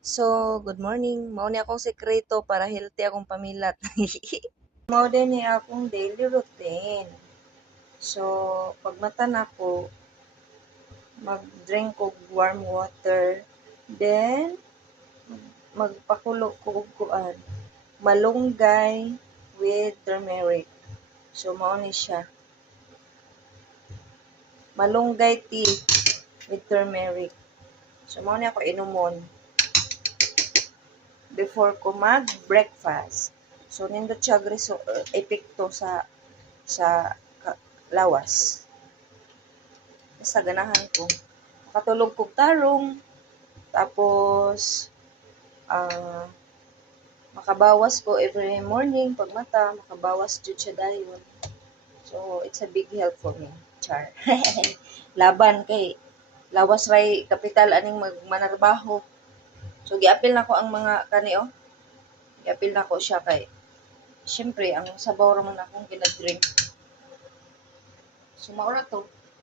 So, good morning. Mao ni akong sekreto para healthy akong pamilat. Mao din ni akong daily routine. So, pag matan ako, mag-drink og warm water. Then, magpakulo ko og kuan, malunggay with turmeric. So, mao ni siya. Malunggay tea with turmeric. So, mao ni ako inumon before ko mag-breakfast. So, nindot siya epekto sa lawas. Basta ganahan ko. Makatulog kog tarong, tapos makabawas ko every morning pag mata, makabawas jud siya dayon. So, it's a big help for me. Char. Laban kay lawas ray kapital aning manarbaho. So, giapil nako ang mga kanio. Giapil nako siya kay syempre ang sabaw ra man akong ginadrink. So, maura to.